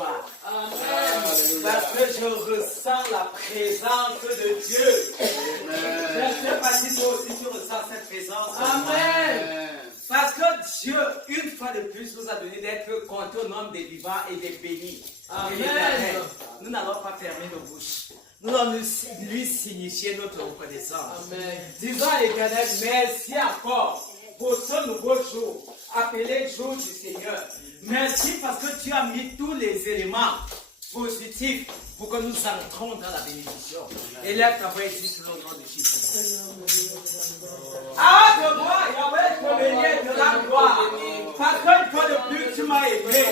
soir. Amen. Parce que je ressens la présence de Dieu. Je ne sais pas si toi aussi tu ressens cette présence. Amen. Parce que Dieu, une fois de plus, nous a donné d'être comptés au nombre des vivants et des bénis. Amen. Nous n'allons pas fermer nos bouches. Nous allons lui signifier notre reconnaissance. Amen. Disons à l'Éternel, merci encore pour ce nouveau jour, appelé jour du Seigneur. Merci parce que tu as mis tous les éléments positifs pour que nous entrons dans la bénédiction. Élève ta voix ici sous le nom de Jésus. Ah, de moi, Yahweh, te bénir de la gloire. Parce qu'une fois de plus, tu m'as aimé.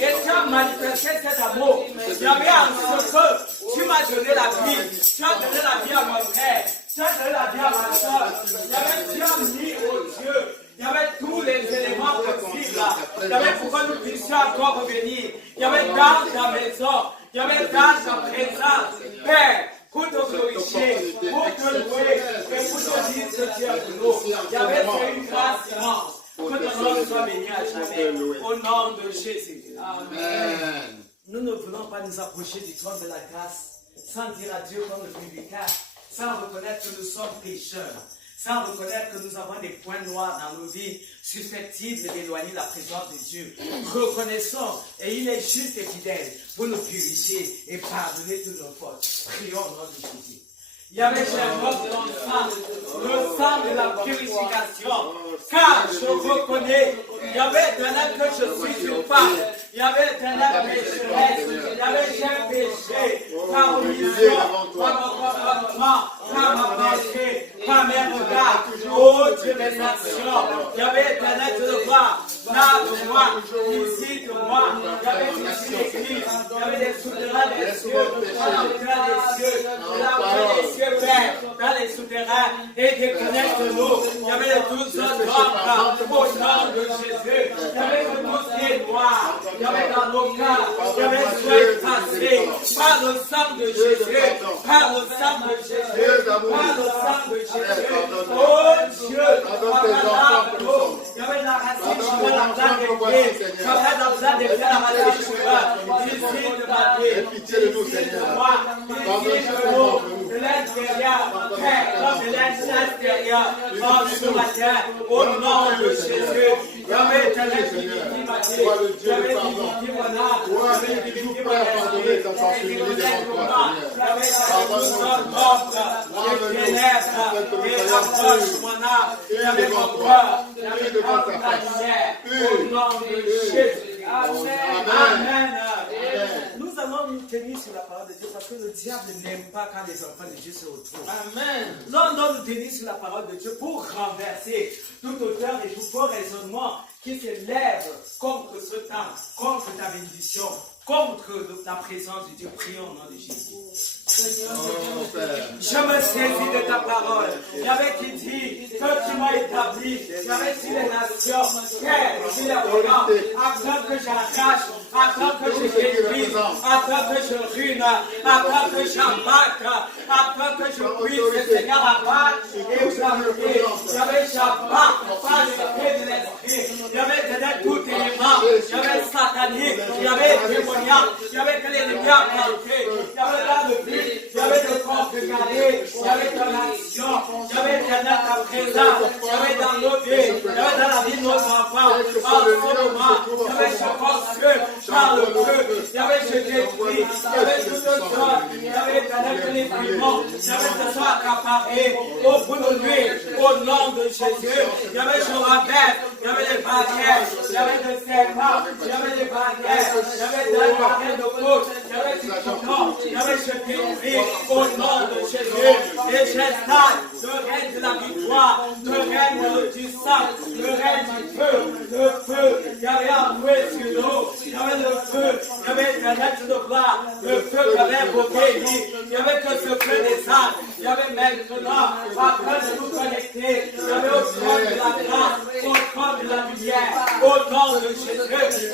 Et tu as manifesté cet amour. Yahweh, en ce que tu m'as donné la vie. Tu as donné la vie à mon frère. Tu as donné la vie à ma soeur. Yahweh, tu as mis au Dieu. Il y avait tous les éléments possibles. Il y avait pour que nous puissions encore revenir. Il y avait dans ta maison. Il y avait dans ta présence. Père, pour te glorifier, pour te louer, et pour te dire que tu es pour nous. Il y avait fait une grâce immense. Que ton nom soit béni à jamais. Au nom de Jésus. Amen. Nous ne voulons pas nous approcher du trône de la grâce sans dire à Dieu comme le publicain, sans reconnaître que nous sommes pécheurs, sans reconnaître que nous avons des points noirs dans nos vies, susceptibles d'éloigner la présence de Dieu. Reconnaissons, et il est juste et fidèle pour nous purifier et pardonner toutes nos fautes. Prions au nom de Jésus. Il y avait chez notre sang, le sang de la purification, car je reconnais, il y avait éternel que je suis une femme, il y avait éternel pécheresse, il y avait j'ai péché, par omission, par mon comportement, par ma pensée, par mes regards, oh Dieu mes actions, il y avait éternel de le voir, là de moi, ici de moi, il y avait ici l'église, il y avait des souterrains des cieux, dans l'autel des cieux, là des cieux, Père, dans les souterrains, et déconnecte-nous, il y avait les 12 autres hommes, au nom de Jésus, il y avait le 12 pieds noirs, il y avait dans nos cas, il y avait soin passé, par le sang de Jésus, par le sang de Jésus, par le sang de Jésus, oh Dieu, il y avait la racine cheveux, la plante des pieds, il y avait la plante des pieds, la racine cheveux, ici de ma vie, ici de moi, ici de nous, de l'intérieur, Père, comme de l'extérieur, en ce matin, au nom de Jésus, il y avait éternel qui dit ma vie, il y avait qui dit mon âme, il y avait qui dit mon esprit, il y avait des ténèbres, et approche mon âme, il y avait mon corps, il y avait la lumière, au nom de Jésus. Amen. Amen. Nous allons nous tenir sur la parole de Dieu parce que le diable n'aime pas quand les enfants de Dieu se retrouvent. Amen. Nous allons nous tenir sur la parole de Dieu pour renverser toute auteur et tout faux raisonnement qui s'élève contre ce temps, contre ta bénédiction, contre la présence de Dieu. Prions au nom de Jésus. Je me saisis de ta parole. Il y avait qui dit que tu m'as établi. Il y avait sur les nations, Père, sur les volants, afin que j'arrache, afin que je détruise, afin que je ruine, afin que j'abatte, afin que je puisse, Seigneur, abattre et examiner. Il y avait Shabbat, par l'esprit de l'esprit. Il y avait tout élément. Il y avait satanique, il y avait démoniaque, il y avait que les lumières plantées. Il y avait là le but. Il y avait des corps regardés, il y avait ton action, il y avait ta présence, il y avait dans nos vies, il y avait dans la vie de nos enfants, en ce moment, il y avait ce corps par le feu, il y avait ce détruit, il y avait toutes choses, il y avait que les piments, il y avait ce soir accaparé au bout de lui, au nom de Jésus, il y avait ce rabais, il y avait des barrières, il y avait des serpents, il y avait des barrières, il y avait des barrières de côte, il y avait du coton, il y avait ce détruit, au nom de Jésus, et j'installe le règne de la victoire, le règne du sang, le règne du feu, le feu, il y avait envoué sur nous, il y avait le feu, il y avait l'éternel de gloire, le feu qui avait invoqué lui, il y avait que ce feu des âmes, il y avait maintenant, afin de nous connecter, il y avait au trône de la grâce, au trône de la lumière, au nom de Jésus,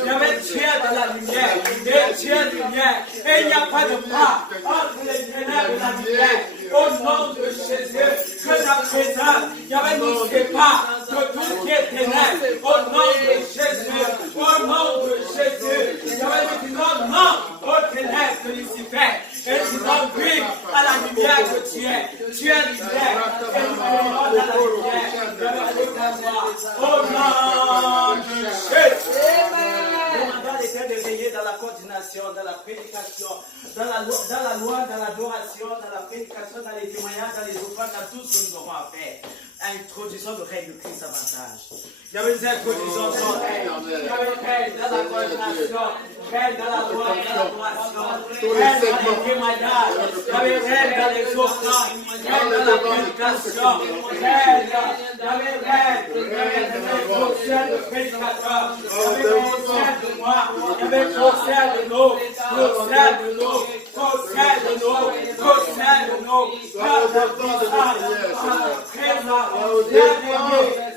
il y avait Dieu de la lumière, et Dieu de lumière, et il n'y a pas de pas entre les ténèbres et la lumière, au nom de Jésus, que ta présence, il y avait nous sépare de tout ce qui est ténèbres, au nom de Jésus, au nom de Jésus, il y avait nous non, non, Au nom de Jésus. Demandons à l'Éternel de veiller dans la coordination, dans la prédication, dans la loi, dans l'adoration, dans la prédication, dans les témoignages, dans les offrandes, dans tout ce que nous aurons à faire. Introduisons le règne de Christ davantage. Il y avait des introductions dans le règne. Il y avait le règne dans la coordination, règne dans la loi, dans l'adoration, règne dans les témoignages, il y avait le règne dans les offrandes, règne dans la prédication, règne, il y avait le règne, il y avait le concert de prédicateur, il y avait le concert de moi, il y avait le concert de nous, concert de nous, concert de nous, concert de nous, par la puissance, par la présence.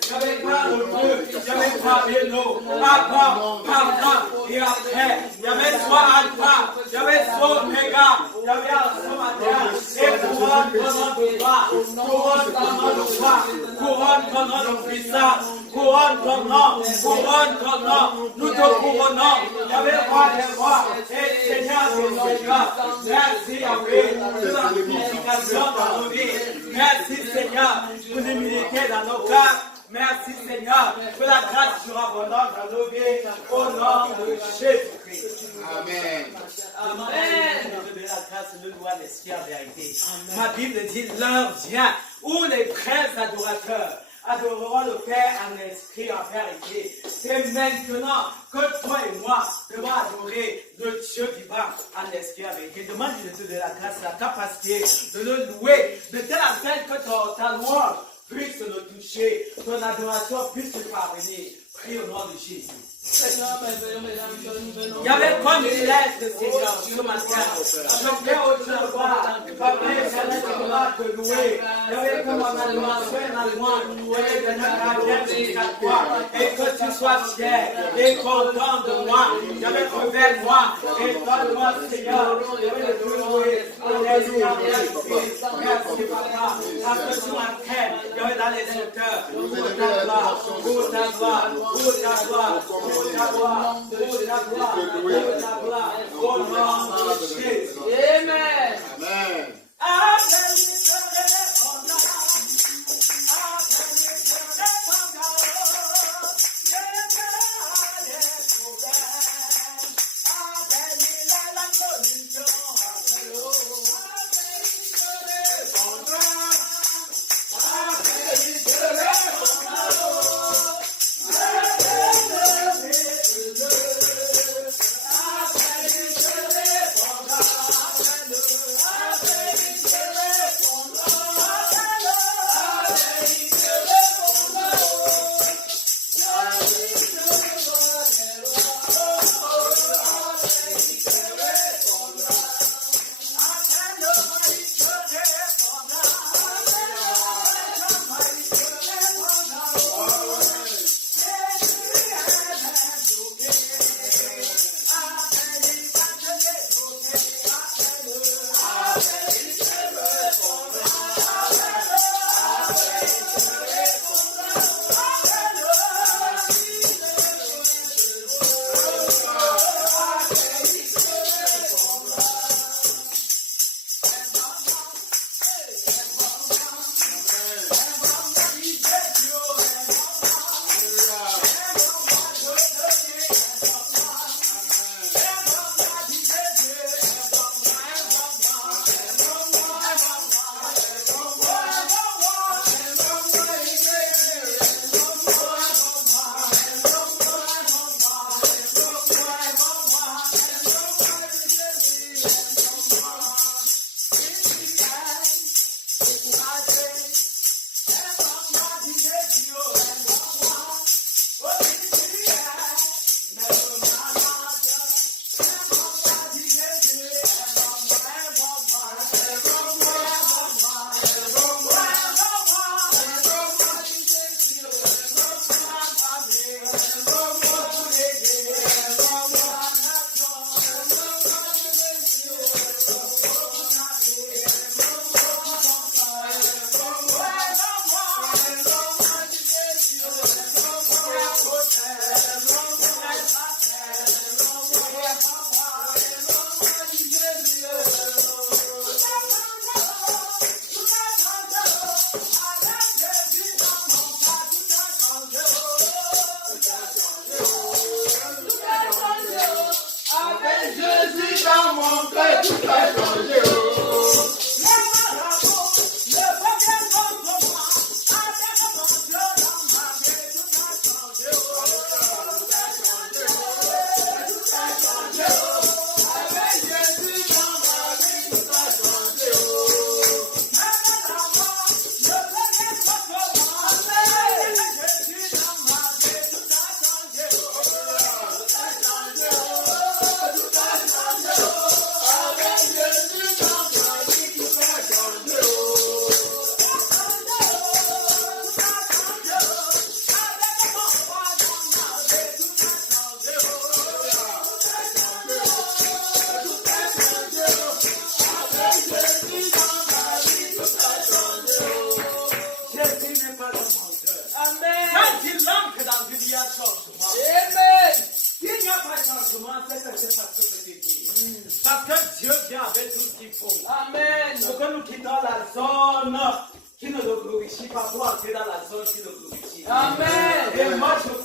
J'avais pas le feu, j'avais pas les noms, avant, pendant et après. Il y avait soit alpha, il y avait soit oméga, il y avait un matin, et couronne pendant le roi, couronne pendant le roi, couronne pendant le puissant, couronne ton nom, nous te couronnons. Il y avait le roi des rois, et Seigneur des Seigneurs. Merci Yahweh de la purification dans nos vies. Merci Seigneur pour l'humilité dans nos cœurs. Merci Seigneur pour la grâce surabondante dans nos vies. Au nom de Jésus-Christ. Amen. Amen. De la grâce, le loi l'esprit en vérité. Ma Bible dit l'heure vient où les vrais adorateurs adoreront le Père en esprit en vérité. C'est maintenant que toi et moi devons adorer le Dieu vivant en esprit en vérité. Demande-lui de la grâce, la capacité de le louer de telle sorte que ta louange puisse le toucher, ton adoration puisse le parvenir. Prie au nom de Jésus. Il y avait comme une lettre, Seigneur, ce matin. Je viens au Dieu voir, Papa éternel, je dois te louer. Il y avait comme en adoration et en louange, il y avait de notre carrière jusqu'à toi. Et que tu sois fier et content de moi. Il y avait révèle-moi et donne-moi, Seigneur. Il y avait de te louer. Merci, Papa. Parce que tu m'appelles. Il y avait dans les auteurs. Pour ta gloire, pour ta gloire, pour ta gloire. Au nom de Jésus. Amen. Amen.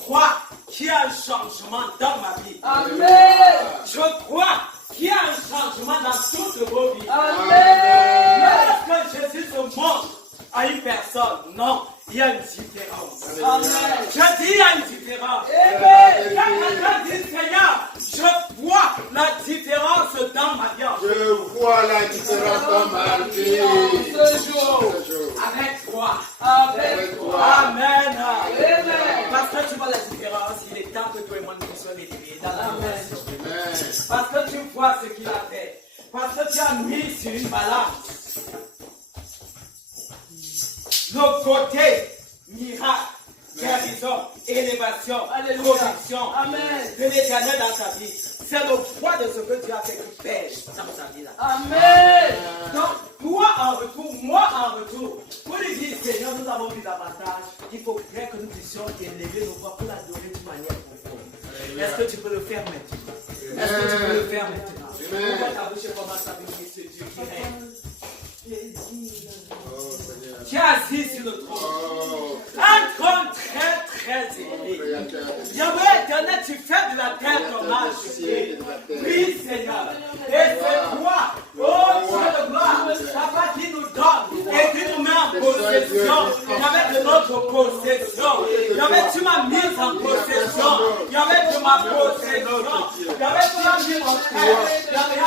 crois qu'il y a un changement dans ma vie. Amen. Je crois qu'il y a un changement dans toutes vos vies. Amen. Lorsque Jésus se montre à une personne, non, il y a une différence. Amen. Je dis il y a une différence. Amen. Quand quelqu'un dit Seigneur, je vois la différence dans ma vie. Je vois la différence dans ma vie. Ce jour. Avec toi. Avec toi. Amen. Amen. Parce que tu vois la différence, il est temps que toi et moi nous soyons élevés dans la relation. Amen. Parce que tu vois ce qu'il a fait. Parce que tu as mis sur une balance le côté miracle, guérison, élévation, Alléluia. protection Amen. de l'éternel dans ta vie. C'est le poids de ce que tu as fait qui pèse dans ta vie là. Amen. Donc, toi en retour, moi en retour, pour lui dire Seigneur, nous avons vu davantage, il faut bien que nous puissions élever nos voix pour l'adorer d'une manière profonde. Est-ce que tu peux le faire maintenant? Est-ce que tu peux le faire maintenant? Pourquoi ta bouche commence à bénir ce Dieu qui règne? Qui est assis sur le trône. Un trône très très élevé. Yahweh éternel, tu fais de la terre ton majesté. Oui, Seigneur. Et c'est toi, oh Dieu de gloire, Papa, qui nous donne et qui nous met en possession. Yahweh de notre possession. Yahweh, tu m'as mis en possession. Yahweh, de ma possession. Yahweh, tu as mis mon frère. Yahweh,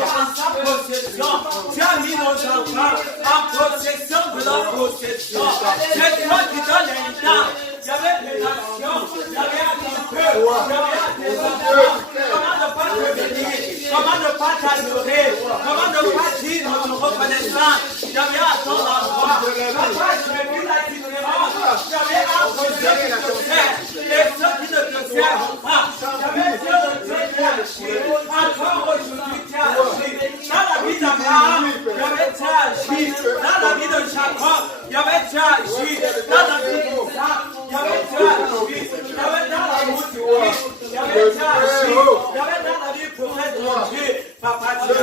en sa possession. Tu as mis nos enfants en possession de leur possession. C'est toi qui donnes l'héritage. Yahweh, des nations. Yahweh, à ton peuple. Yahweh, à tes enfants. Comment ne pas te bénir? Comment ne pas t'adorer? Comment ne pas dire notre reconnaissance? Yahweh, à ton endroit. Papa, je vais vu la différence. Yahweh, entre ceux qui te servent et ceux qui ne te servent pas. Yahweh, Dieu de Dieu qui a agi. Encore aujourd'hui, tu as agi. Dans la vie d'Abraham, Yahweh, tu as agi. Dans la vie de Jacob, Yahweh, tu as agi. Dans la vie d'Isaac, Yahweh, tu as agi. Yahweh, dans la route du Christ, Yahweh, tu as agi. Yahweh, dans la vie prophète de Dieu, Papa, tu as agi.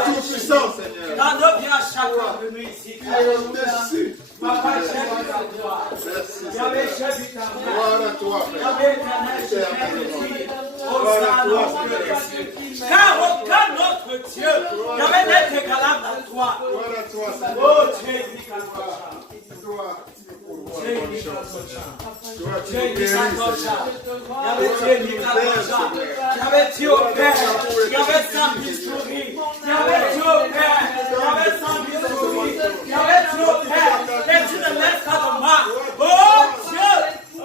Dans nos vies à chacun de nous ici. Papa, j'ai vu ta gloire. Yahweh, j'ai vu ta gloire. Yahweh, éternel, je vais te dire. Hosanna au Dieu des cieux. Car aucun autre Dieu Yahweh n'est égalable à toi. Oh Dieu, Yahweh, tu opères. Yahweh, sans bistouri. Yahweh, tu opères. Yahweh, sans bistouri. Yahweh, tu opères. Et tu ne laisses pas de moi. Oh Dieu. Oh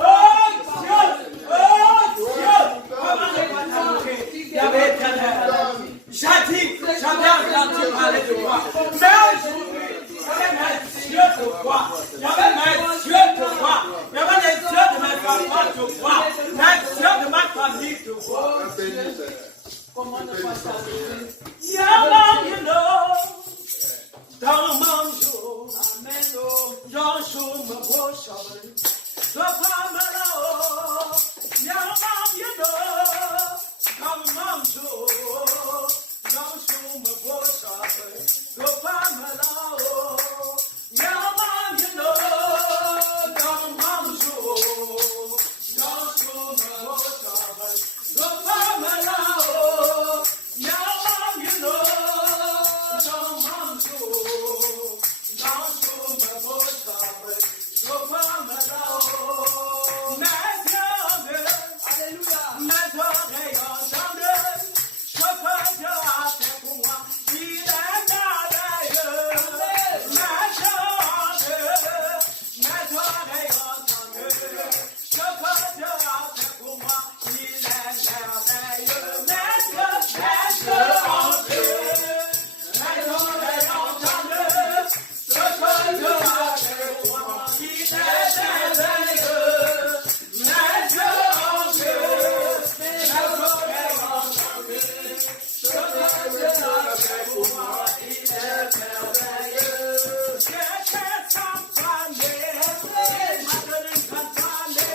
Dieu. Oh Dieu. Comment ne pas t'adorer? Yahweh éternel. Jadis, j'avais entendu parler de toi. Mais aujourd'hui, Yahweh, mes yeux te voient. Yahweh, mes yeux te voient. Yahweh, les yeux de mes enfants te voient. Les yeux de ma famille te voient. Comment ne pas t'adorer? Yahweh, you know, dans mon jour, Amen. dans jour me wash over. The Pamela, Yahweh, you know, dans mon jour, dans jour me wash over. The Pamela, Yahweh, you know, dans mon jour, dans jour me wash over. The Pamela, Yahweh, you know, dans mon jour, dans jour me wash over. The Pamela, Alléluia. Mes oreilles entendent ce que Dieu a fait pour moi. Il est merveilleux. Mes oreilles entendent ce que Dieu a fait pour moi. Il est merveilleux. Mes oreilles entendent ce que Dieu a fait pour moi. Il est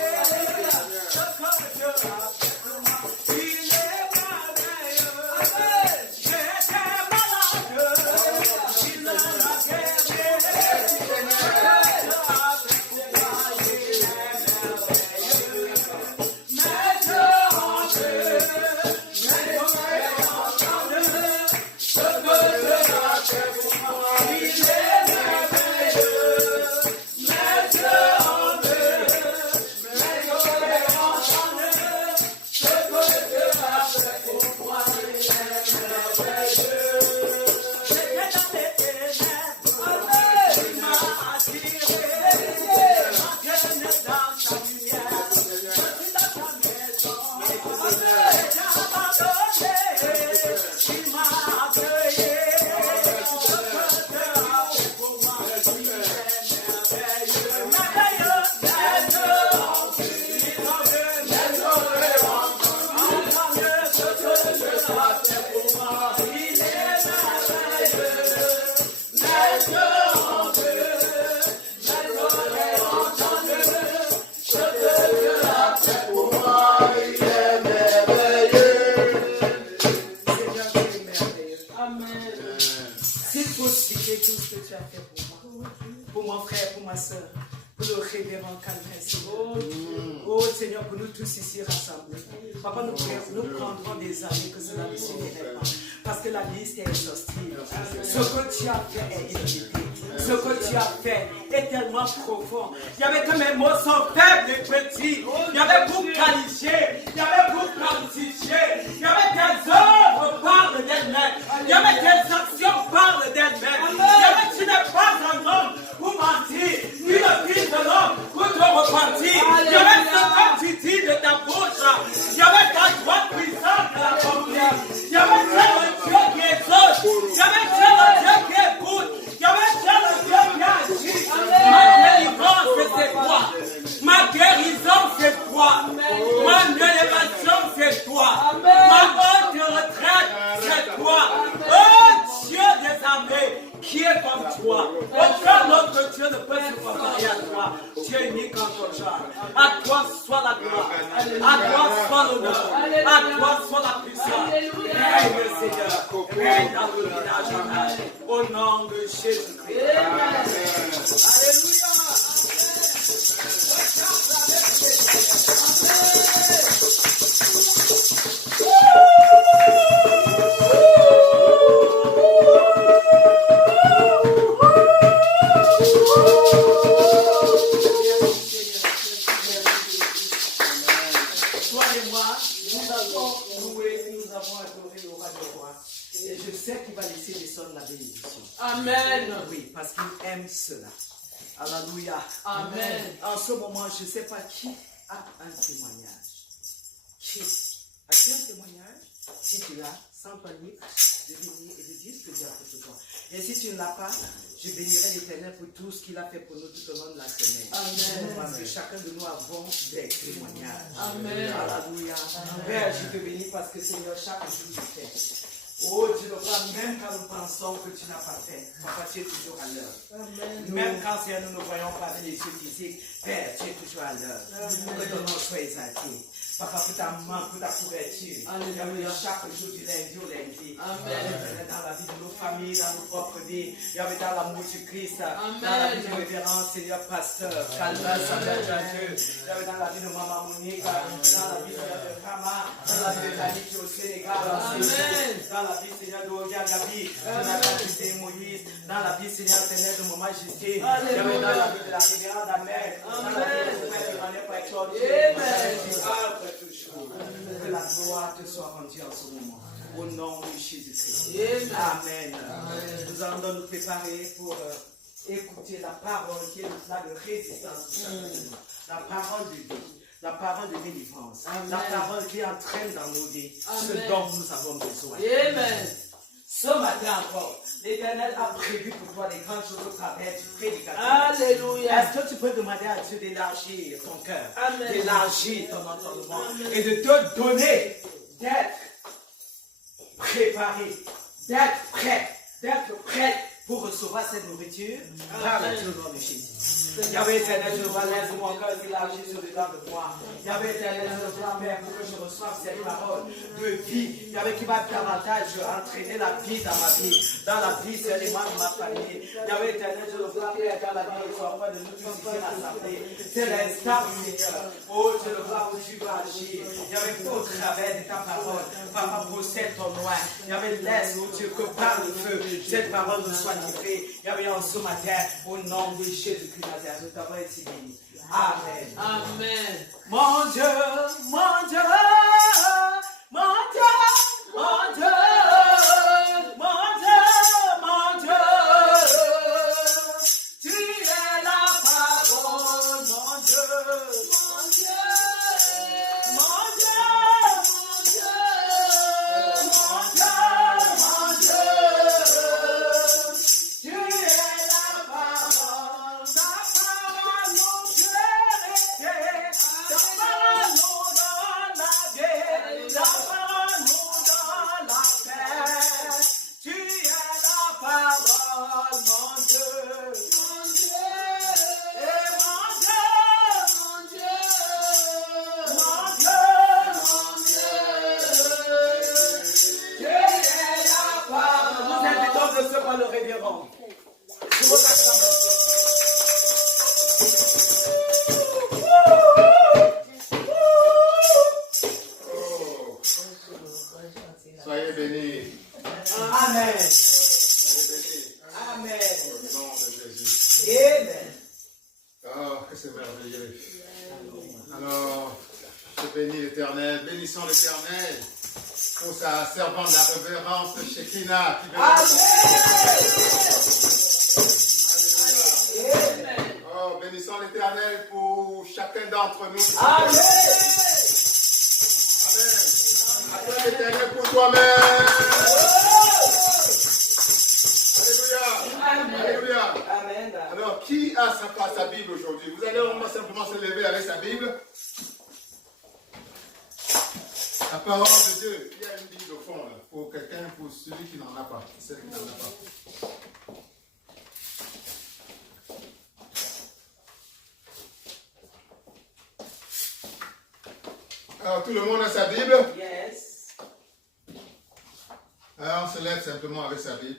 merveilleux. ici rassemblés. Papa, nous prendrons des années que cela ne suffirait pas. Parce que la liste est exhaustive. Ce que tu as fait est illimité. Ce que tu as fait est tellement profond. Il y avait que mes mots sont faibles et petits. Il y avait pour qualifier. Il y avait pour quantifier. Il y avait tes œuvres parlent d'elles-mêmes. Il y avait tes actions parlent d'elles-mêmes. Il y avait, tu n'es pas un homme pour mentir, ni le fils de l'homme pour te repentir. Il y avait ce que tu dis de ta bouche. Il y avait ta droite puissante de la confiance. Il y avait Dieu qui exauce. Il y avait Dieu qui écoute. Il y avait Dieu qui agit. Ma délivrance, c'est toi. Ma guérison, c'est toi. Ma élévation, c'est toi. Ma haute retraite, c'est toi. Oh Dieu des armées, qui est comme toi. Aucun autre Dieu ne peut se comparer à toi. Tu es unique en ton genre. À toi soit la gloire. À toi soit l'honneur. À toi soit la puissance. Règne Seigneur. Règne dans le village en âge. Au nom de Jésus-Christ. Alléluia. Toi et moi, nous avons loué, nous avons adoré le roi de roi. Et je sais qu'il va laisser descendre la bénédiction. Amen. Oui, parce qu'il aime cela. Alléluia. Amen. En ce moment, je ne sais pas qui a un témoignage. Qui? As-tu un témoignage? Si tu l'as, sans panique, de venir et de dire ce que Dieu a fait pour toi. Et si tu ne l'as pas, je bénirai l'Éternel pour tout ce qu'il a fait pour nous tout au long de la semaine. Amen. Parce que chacun de nous avons des témoignages. Amen. Alléluia. Père, je te bénis parce que Seigneur, chaque jour tu fais. Oh, tu le vois, même quand nous pensons que tu n'as pas fait, Papa, tu es toujours à l'heure. Même quand Seigneur, nous ne voyons pas les yeux physiques, Père, tu es toujours à l'heure. Que ton nom soit exalté. Papa, pour ta main, pour ta couverture. Alléluia. Chaque jour du lundi au lundi. Amen. Dans la vie de nos familles, dans nos propres vies. Dans l'amour du Christ. Amen. Dans la vie de révérend Seigneur Pasteur. Calvin, Samuel Dieu. Dans la vie de Maman Monique. Dans la vie de Rama. Dans la vie de Dani qui est au Sénégal. Amen. Dans la vie, Seigneur, de Oya Gabi. De Nathalie et Moïse. Dans la vie, Seigneur, de Maman Justine. Dans la vie de la révérende Amen. Dans la vie de Emmanuel Païchon. Amen. Que la gloire te soit rendue en ce moment. Au nom de Jésus-Christ. Amen. Nous allons donc nous préparer pour écouter la parole qui est le plat de résistance. La parole de vie. La parole de délivrance. La parole qui entraîne dans nos vies ce dont nous avons besoin. Amen. Ce matin encore, l'Éternel a prévu pour toi des grandes choses au travers du prédicateur. Alléluia. Est-ce que tu peux demander à Dieu d'élargir ton cœur, d'élargir ton entendement et de te donner d'être préparé, d'être prêt pour recevoir cette nourriture par le nom de Jésus. Yahweh éternel, je vois laisse mon cœur s'élargir sur le dedans de moi. Yahweh éternel, je le vois, Père, pour que je reçoive cette parole de vie. Yahweh qui va davantage entraîner la vie dans ma vie, dans la vie, c'est les membres de ma famille. Yahweh éternel, je le vois, Père, dans la vie de toi, de nous tous ici rassemblés. C'est l'instant, Seigneur. Oh, je le vois où tu vas agir. Yahweh, au travers de ta parole, Papa, procède ton loin. Yahweh, laisse, oh Dieu, que par le feu, cette parole nous soit livrée. Yahweh, en ce matin, au nom de Jésus-Christ. Nous t'avons été bénis. Amen. Amen. Mon Dieu, mon Dieu, mon Dieu, mon Dieu, mon Dieu, mon Dieu. Tu es la parole, mon Dieu, mon Dieu, mon Dieu, mon Dieu, mon Dieu, mon Dieu. Tu es la parole, ta parole nous guérit, ta parole nous donne la vie, ta parole nous donne la paix. Tu es la parole, mon Dieu, mon Dieu, et mon Dieu, mon Dieu, mon Dieu, mon Dieu. Tu es la parole. Nous invitons de ce par le révérend. Je vous acclame. Amen. Amen. Au nom de Jésus. Amen. Oh, que c'est merveilleux. Alors, je bénis l'Éternel. Bénissons l'Éternel pour sa servante de la révérence, Shekinah. Qui Amen. Oh, bénissons l'Éternel pour chacun d'entre nous. Amen. Amen. Acclame l'Éternel pour toi-même. Alléluia. Alléluia. Amen. Alors, qui a sa Bible aujourd'hui? Vous allez vraiment simplement se lever avec sa Bible. La parole de Dieu. Il y a une Bible au fond, là, pour quelqu'un, pour celui qui n'en a pas. Celui qui n'en a pas. Alors, tout le monde a sa Bible? Yes. Alors, on se lève simplement avec sa Bible.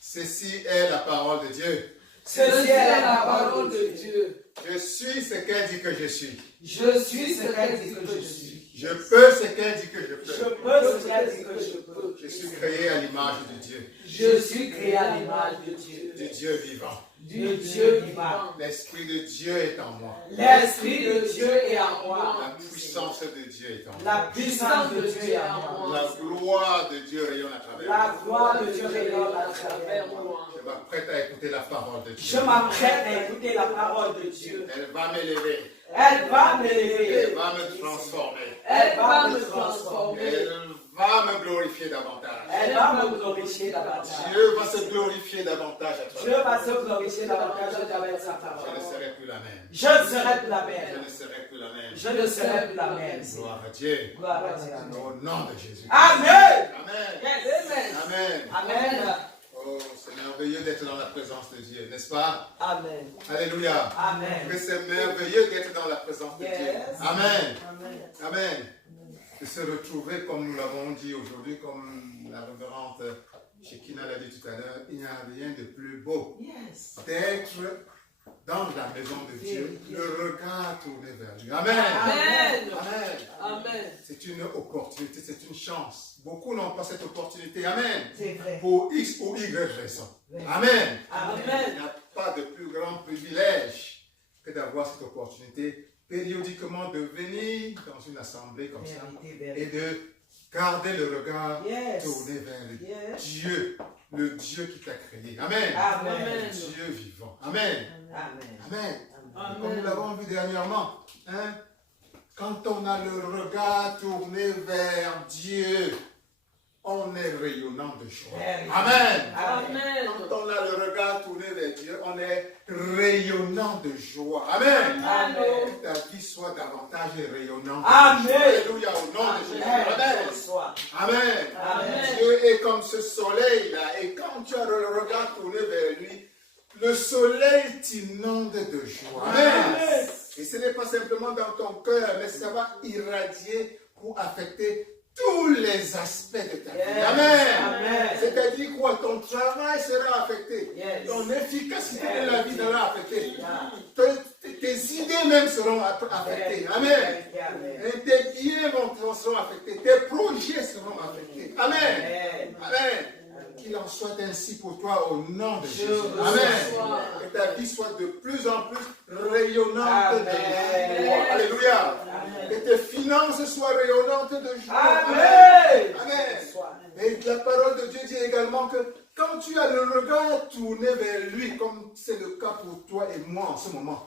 Ceci est la parole de Dieu. Ceci est la parole de Dieu. Je suis ce qu'elle dit que je suis. Je suis ce qu'elle dit que je suis. Je peux ce qu'elle dit que je Je peux. peux ce qu'elle dit que je peux. Je suis créé à l'image de Dieu. Je suis créé à l'image de Dieu. Du Dieu vivant. Du Dieu vivant. L'Esprit de Dieu est en moi. L'Esprit de Dieu est en moi. La puissance de Dieu est en moi. La puissance de Dieu est en moi. La gloire de Dieu rayonne à travers moi. La gloire de Dieu rayonne à travers moi. Je m'apprête à écouter la parole de Dieu. Je m'apprête à écouter la parole de Dieu. Elle va m'élever. Elle va Elle m'élever. va me transformer. Elle va me transformer. Elle va me glorifier davantage. Elle va me glorifier davantage. Dieu va se glorifier davantage à Dieu travers moi. va se glorifier davantage à travers sa Je parole. ne serai plus la même. Je ne serai plus la Je même. ne serai plus la même. Je ne serai plus la même. Gloire à Dieu. Gloire à Dieu. Au nom de Jésus. Amen. Amen. Yes. Amen. Amen. Oh, c'est merveilleux d'être dans la présence de Dieu, n'est-ce pas? Amen. Alléluia. Amen. Que c'est merveilleux d'être dans la présence de Dieu. Yes. Amen. Amen. Amen. De se retrouver, comme nous l'avons dit aujourd'hui, comme la révérende Shekinah l'a dit tout à l'heure, il n'y a rien de plus beau Yes. d'être dans la maison de Dieu, le regard tourné vers lui. Amen. Amen. Amen. Amen. C'est une opportunité, c'est une chance. Beaucoup n'ont pas cette opportunité. Amen. C'est vrai. Pour X ou Y raison. Amen. Amen. Il n'y a pas de plus grand privilège que d'avoir cette opportunité périodiquement de venir dans une assemblée comme ça et de garder le regard Yes. tourné vers lui. Yes. Dieu, le Dieu qui t'a créé. Amen. Amen. Dieu vivant. Amen. Amen. Amen. Amen. Comme nous l'avons vu dernièrement, hein, quand on a le regard tourné vers Dieu, on est rayonnant de joie. Amen. Amen. Quand on a le regard tourné vers Dieu, on est rayonnant de joie. Amen. Amen. Que ta vie soit davantage rayonnante. Amen. Alléluia, au nom de Jésus. Amen. Soit. Amen. Amen. Dieu est comme ce soleil-là. Et quand tu as le regard tourné vers lui, le soleil t'inonde de joie. Amen. Et ce n'est pas simplement dans ton cœur, mais ça va irradier pour affecter tous les aspects de ta vie. Yes. Amen. Amen. C'est-à-dire quoi? Ton travail sera affecté. Yes. Ton efficacité de la vie sera affectée. Yeah. Tes idées même seront affectées. Amen. Amen. Et tes biens seront affectés. Tes projets seront affectés. Amen. Amen. Qu'il en soit ainsi pour toi au nom de Jésus. Amen. Que ta vie soit de plus en plus rayonnante de joie. Alléluia. Que tes finances soient rayonnantes de joie. Amen. Amen. Et la parole de Dieu dit également que quand tu as le regard tourné vers lui, comme c'est le cas pour toi et moi en ce moment,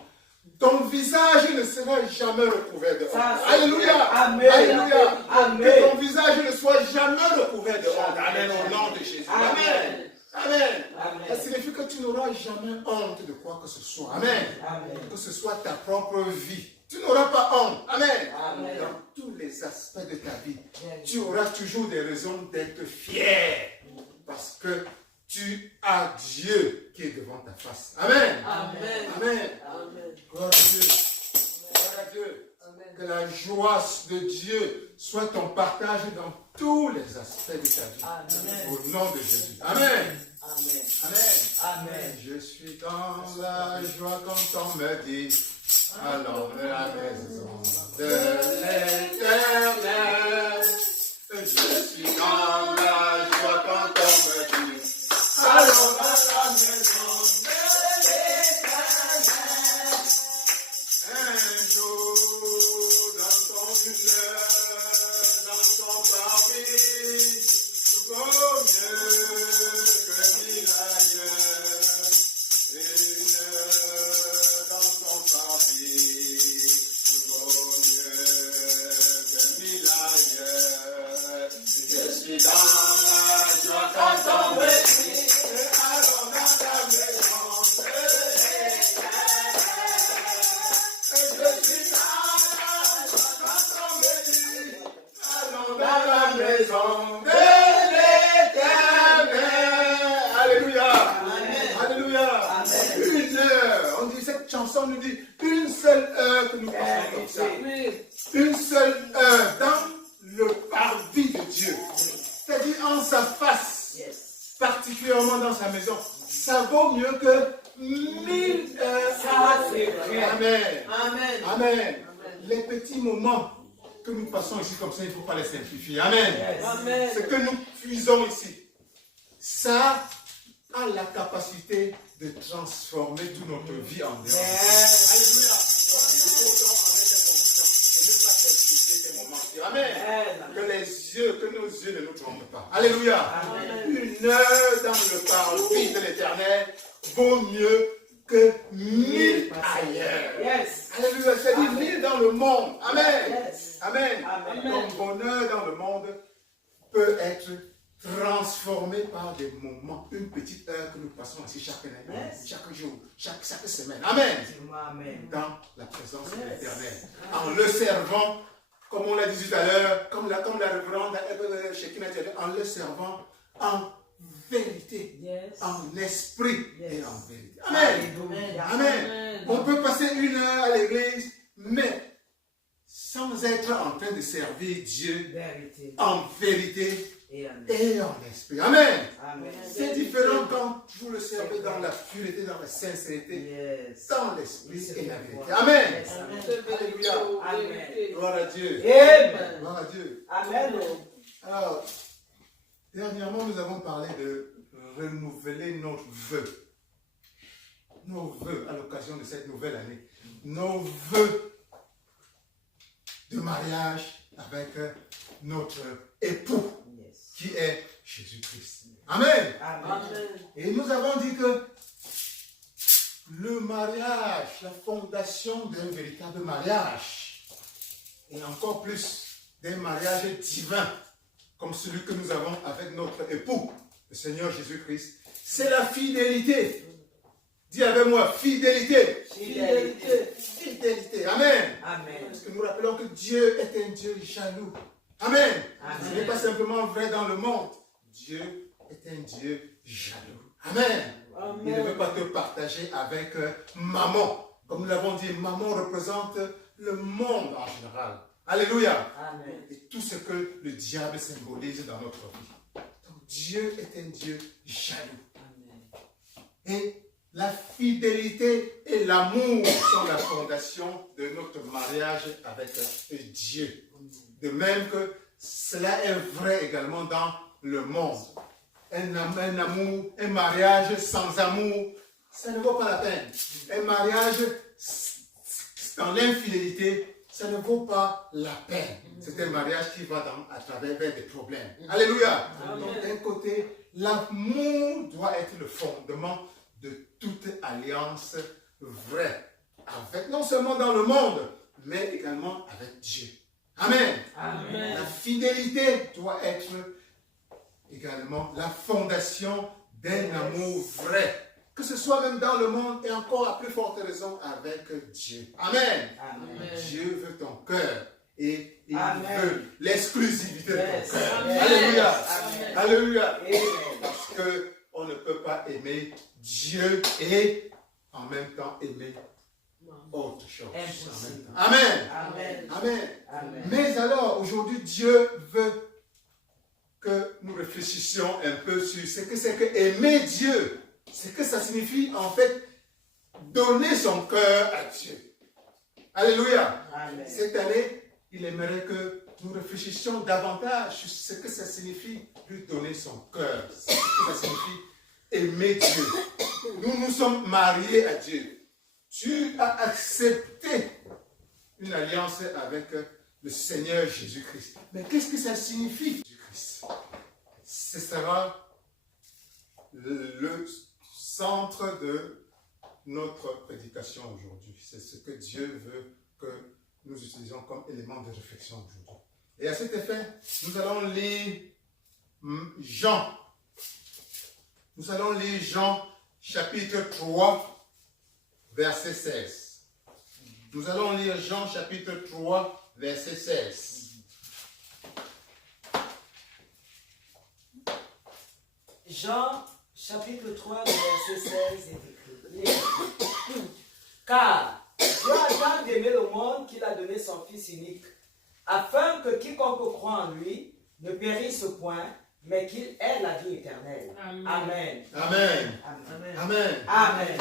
ton visage ne sera jamais recouvert de honte. Alléluia. Amen. Alléluia. Amen. Que ton visage ne soit jamais recouvert de honte. Amen. Au nom de Jésus. Amen. Amen. Amen. Ça signifie que tu n'auras jamais honte de quoi que ce soit. Amen. Amen. Que ce soit ta propre vie. Tu n'auras pas honte. Amen. Amen. Dans tous les aspects de ta vie, tu auras toujours des raisons d'être fier. Parce que tu as Dieu qui est devant ta face. Amen. Amen. Amen. Amen. Gloire à Dieu. Gloire à Dieu. Que la joie de Dieu soit ton partage dans tous les aspects de ta vie. Amen. Au nom de Jésus. Amen. Amen. Amen. Amen. Je suis dans la joie quand on me dit allons à la maison de l'Éternel. Je suis dans la suis dans la joie quand on me dit, allons dans la maison de l'Éternel. Je suis dans la joie quand on me dit, allons dans la maison de l'Éternel. Alléluia. Alléluia. Une heure. On dit, cette chanson nous dit une seule heure que nous passons comme ça. Une seule heure dans le parvis de Dieu. C'est-à-dire en sa face, particulièrement dans sa maison. Ça vaut mieux que 1000 heures. Amen. Amen. Amen. Les petits moments que nous passons ici comme ça, il ne faut pas les simplifier. Amen. Amen. Ce que nous puisons ici, ça a la capacité de transformer toute notre vie en dehors. Alléluia. Il faut donc en être conscient et ne pas simplifier ces moments. Amen. Que nos yeux ne nous trompent pas. Alléluia. Amen. Une heure dans le parvis de l'Éternel vaut mieux que 1000 ailleurs. Alléluia. C'est-à-dire 1000 dans le monde. Amen. Amen. Ton bonheur dans le monde peut être transformé par des moments, une petite heure que nous passons ici chaque année, chaque jour, chaque semaine. Amen. Dans la présence de l'Éternel. En le servant, comme on l'a dit tout à l'heure, comme la révérende Shekinah dit, en le servant en vérité, en esprit et en vérité. Amen. Amen. On peut passer une heure à l'église, mais sans être en train de servir Dieu en vérité et en esprit. Amen. C'est différent quand vous le servez dans la pureté, dans la sincérité, dans l'esprit et la vérité. Amen. Alléluia. Gloire à Dieu. Gloire à Dieu. Amen. Alors, dernièrement, nous avons parlé de renouveler nos vœux. Nos vœux à l'occasion de cette nouvelle année. Nos vœux de mariage avec notre époux, qui est Jésus-Christ. Amen. Et nous avons dit que le mariage, la fondation d'un véritable mariage, et encore plus d'un mariage divin, comme celui que nous avons avec notre époux, le Seigneur Jésus-Christ, c'est la fidélité. Dis avec moi, fidélité. Fidélité. Amen. Parce que nous rappelons que Dieu est un Dieu jaloux. Amen. Ce n'est pas simplement vrai dans le monde. Dieu est un Dieu jaloux. Amen. Il ne veut pas te partager avec maman. Comme nous l'avons dit, maman représente le monde en général. Alléluia. Et tout ce que le diable symbolise dans notre vie. Donc Dieu est un Dieu jaloux. Et la fidélité et l'amour sont la fondation de notre mariage avec Dieu. De même que cela est vrai également dans le monde. Un amour, un mariage sans amour, ça ne vaut pas la peine. Un mariage dans l'infidélité, ça ne vaut pas la peine. C'est un mariage qui va à travers des problèmes. Alléluia. Donc d'un côté, l'amour doit être le fondement de toute alliance vraie. Avec, non seulement dans le monde, mais également avec Dieu. Amen. La fidélité doit être également la fondation d'un amour vrai. Que ce soit même dans le monde et encore à plus forte raison avec Dieu. Amen. Dieu veut ton cœur et il veut l'exclusivité de ton cœur. Alléluia. Alléluia. Parce qu'on ne peut pas aimer Dieu et en même temps aimer autre chose. Amen. Mais alors, aujourd'hui, Dieu veut que nous réfléchissions un peu sur ce que c'est que aimer Dieu. Ce que ça signifie, en fait, donner son cœur à Dieu. Alléluia. Cette année, il aimerait que nous réfléchissions davantage sur ce que ça signifie lui donner son cœur. Ce que ça signifie aimer Dieu. Nous nous sommes mariés à Dieu. Tu as accepté une alliance avec le Seigneur Jésus-Christ. Mais qu'est-ce que ça signifie, Jésus-Christ? Ce sera le centre de notre prédication aujourd'hui. C'est ce que Dieu veut que nous utilisions comme élément de réflexion aujourd'hui. Et à cet effet, nous allons lire Jean. Nous allons lire Jean chapitre 3, verset 16. Nous allons lire Jean chapitre 3, verset 16. Jean chapitre 3, verset 16 est écrit. Car Dieu a tant aimé le monde qu'il a donné son Fils unique, afin que quiconque croit en lui ne périsse point, mais qu'il ait la vie éternelle. Amen. Amen. Amen. Amen. Amen.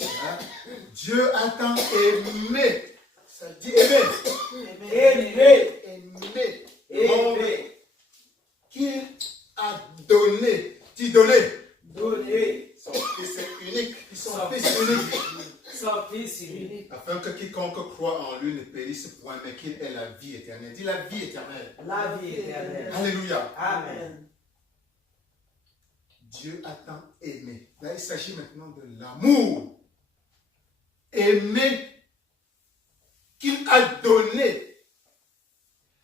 Hein? Dieu a tant aimé. Ça dit aimer. Aimé. Aimer. Aimé. Qu'il a donné. Dit donné. Donné. Son Fils unique. Son Fils unique. Son Fils unique. Afin que quiconque croit en lui ne périsse point, mais qu'il ait la vie éternelle. Dis la vie éternelle. La vie éternelle. Alléluia. Amen. Dieu a tant aimé. Là, il s'agit maintenant de l'amour. Aimer qu'il a donné.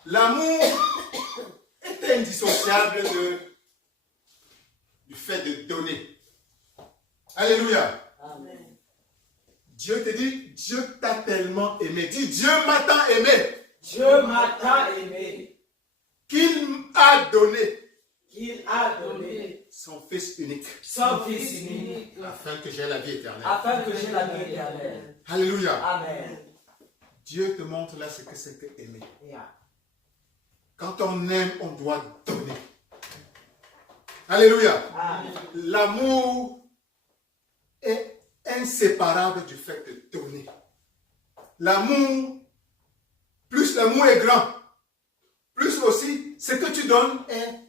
L'amour est indissociable du fait de donner. Alléluia. Amen. Dieu te dit, Dieu t'a tellement aimé. Dis, Dieu m'a tant aimé. Dieu m'a tant aimé Qu'il a donné qu'il a donné son Fils unique. son Fils unique Afin que j'aie la vie éternelle. afin que j'aie la vie éternelle. Alléluia. Amen. Dieu te montre là ce que c'est que aimer. Yeah. Quand on aime, on doit donner. Alléluia. Amen. L'amour est inséparable du fait de donner. L'amour, plus l'amour est grand, plus aussi ce que tu donnes est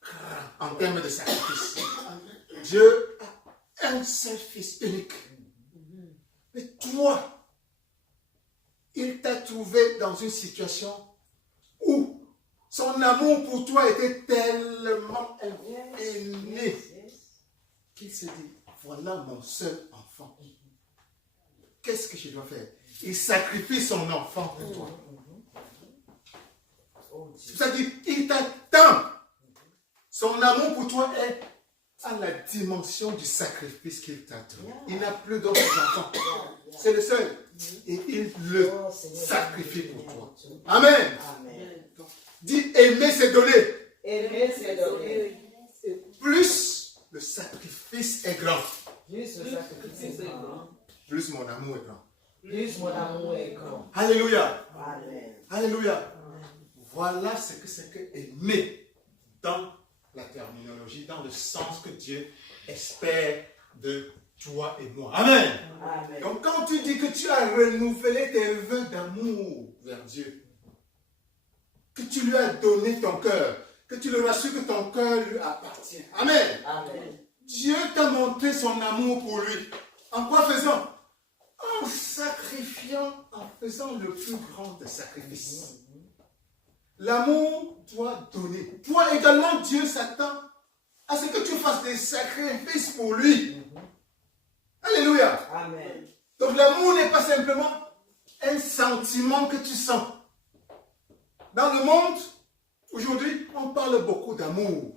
grand en termes de sacrifice. Dieu a un seul Fils unique. Mais toi, il t'a trouvé dans une situation où son amour pour toi était tellement aimé qu'il s'est dit, voilà mon seul enfant. Qu'est-ce que je dois faire? Il sacrifie son enfant pour toi. C'est ça dit, il t'attend. Son amour pour toi est à la dimension du sacrifice qu'il t'a donné. Il n'a plus d'autres enfants. C'est le seul. Et il le sacrifie pour toi. Amen. Donc, dis, aimer c'est donner. Aimer, c'est donner. Et plus le sacrifice est grand, Plus le sacrifice est grand, plus mon amour est grand. plus mon amour est grand. Alléluia. Amen. Alléluia. Voilà ce que c'est que aimer dans la terminologie, dans le sens que Dieu espère de toi et moi. Amen. Amen. Donc quand tu dis que tu as renouvelé tes vœux d'amour vers Dieu, que tu lui as donné ton cœur, que tu leur as su que ton cœur lui appartient. Amen. Amen. Dieu t'a montré son amour pour lui. En quoi faisant? En sacrifiant, en faisant le plus grand des sacrifices. L'amour doit donner. Toi également, Dieu s'attend à ce que tu fasses des sacrifices pour lui. Alléluia. Amen. Donc l'amour n'est pas simplement un sentiment que tu sens. Dans le monde, aujourd'hui, on parle beaucoup d'amour.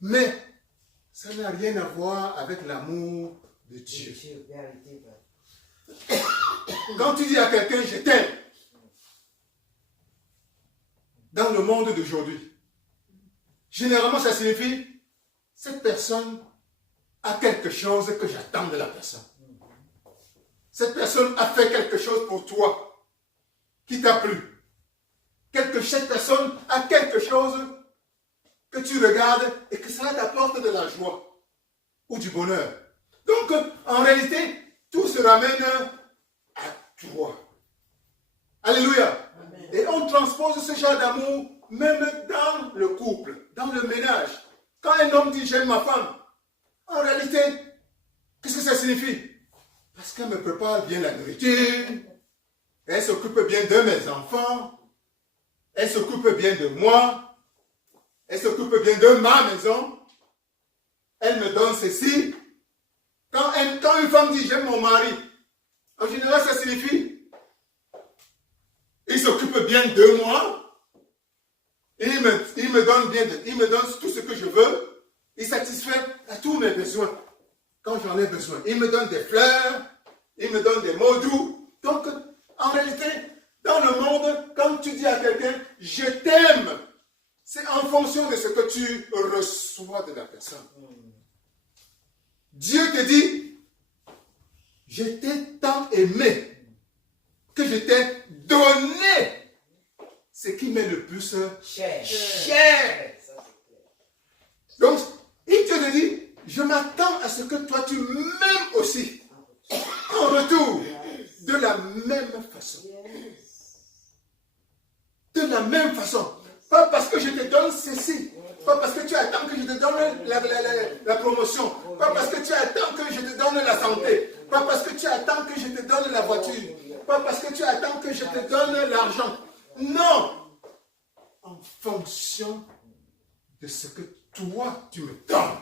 Mais ça n'a rien à voir avec l'amour de Dieu. Quand tu dis à quelqu'un, je t'aime, dans le monde d'aujourd'hui, généralement ça signifie, cette personne a quelque chose que j'attends de la personne. Cette personne a fait quelque chose pour toi qui t'a plu. Cette personne a quelque chose que tu regardes et que cela t'apporte de la joie ou du bonheur. Donc, en réalité, tout se ramène à toi. Alléluia. Amen. Et on transpose ce genre d'amour même dans le couple, dans le ménage. Quand un homme dit j'aime ma femme, en réalité, qu'est-ce que ça signifie? Parce qu'elle me prépare bien la nourriture, elle s'occupe bien de mes enfants, elle s'occupe bien de moi, elle s'occupe bien de ma maison, elle me donne ceci. Quand une femme dit j'aime mon mari, en général ça signifie il s'occupe bien de moi Il me donne il me donne tout ce que je veux. Il satisfait à tous mes besoins quand j'en ai besoin. Il me donne des fleurs, il me donne des mots doux. Donc, en réalité, dans le monde, quand tu dis à quelqu'un « je t'aime », c'est en fonction de ce que tu reçois de la personne. Dieu te dit « je t'ai tant aimé que je t'ai donné ce qui m'est le plus cher. » Donc, il te dit « je m'attends à ce que toi tu m'aimes aussi. » En retour, de la même façon. De la même façon. Pas parce que je te donne ceci. Pas parce que tu attends que je te donne la promotion. Pas parce que tu attends que je te donne la santé. Pas parce que tu attends que je te donne la voiture. Pas parce que tu attends que je te donne l'argent. Non. En fonction de ce que toi, tu me donnes.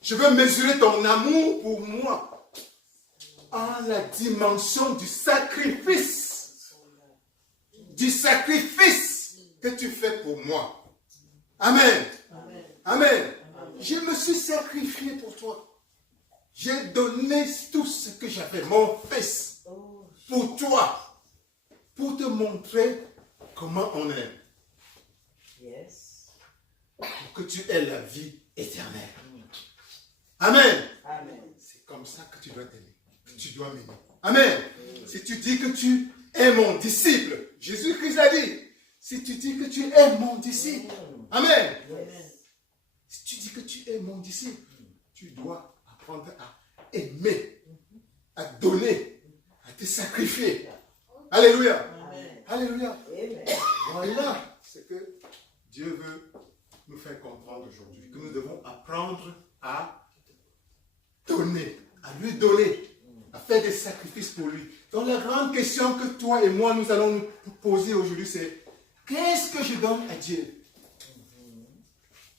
Je veux mesurer ton amour pour moi en la dimension du sacrifice. Du sacrifice que tu fais pour moi. Amen. Amen. Amen. Je me suis sacrifié pour toi. J'ai donné tout ce que j'avais, mon fils, pour toi, pour te montrer comment on aime. Pour que tu aies la vie éternelle. Amen. Amen. C'est comme ça que tu dois t'aimer. Tu dois m'aimer. Amen. Si tu dis que tu es mon disciple, Jésus-Christ l'a dit. Si tu dis que tu es mon disciple, amen. Si tu dis que tu es mon disciple, tu dois apprendre à aimer, à donner, à te sacrifier. Alléluia. Amen. Alléluia. Amen. Voilà ce que Dieu veut nous faire comprendre aujourd'hui. Que nous devons apprendre à donner, à lui donner, à faire des sacrifices pour lui. Donc la grande question que toi et moi nous allons nous poser aujourd'hui, c'est qu'est-ce que je donne à Dieu?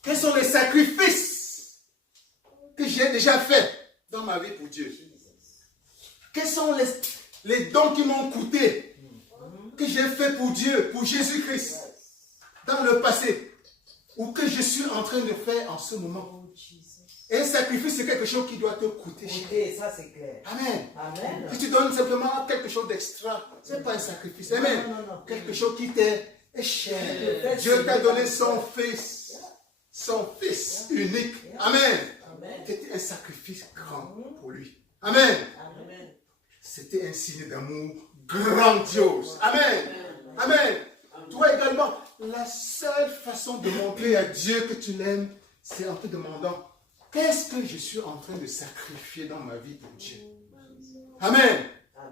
Quels sont les sacrifices que j'ai déjà faits dans ma vie pour Dieu? Quels sont les dons qui m'ont coûté, que j'ai fait pour Dieu, pour Jésus-Christ, dans le passé, ou que je suis en train de faire en ce moment? Et un sacrifice, c'est quelque chose qui doit te coûter cher. Ça, c'est clair. Amen. Amen. Si tu donnes simplement quelque chose d'extra, ce n'est pas un sacrifice. Amen. Non. Quelque chose qui t'est cher. Dieu t'a donné son fils. Son fils unique. Amen. C'était un sacrifice grand pour lui. Amen. C'était un signe d'amour grandiose. Amen. Amen. Toi également, la seule façon de montrer à Dieu que tu l'aimes, c'est en te demandant qu'est-ce que je suis en train de sacrifier dans ma vie pour Dieu. Amen.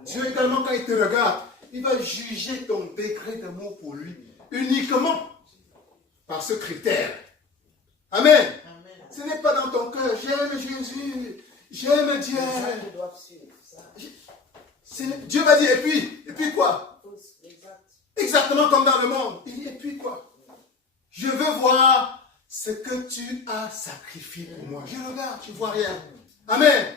Dieu également, quand il te regarde, il va juger ton degré d'amour pour lui uniquement par ce critère. Amen. Ce n'est pas dans ton cœur, j'aime Jésus, j'aime Dieu. Dieu va dire, et puis quoi? Exactement comme dans le monde. Il dit, et puis quoi? Je veux voir ce que tu as sacrifié pour moi. Je regarde, je ne vois rien. Amen.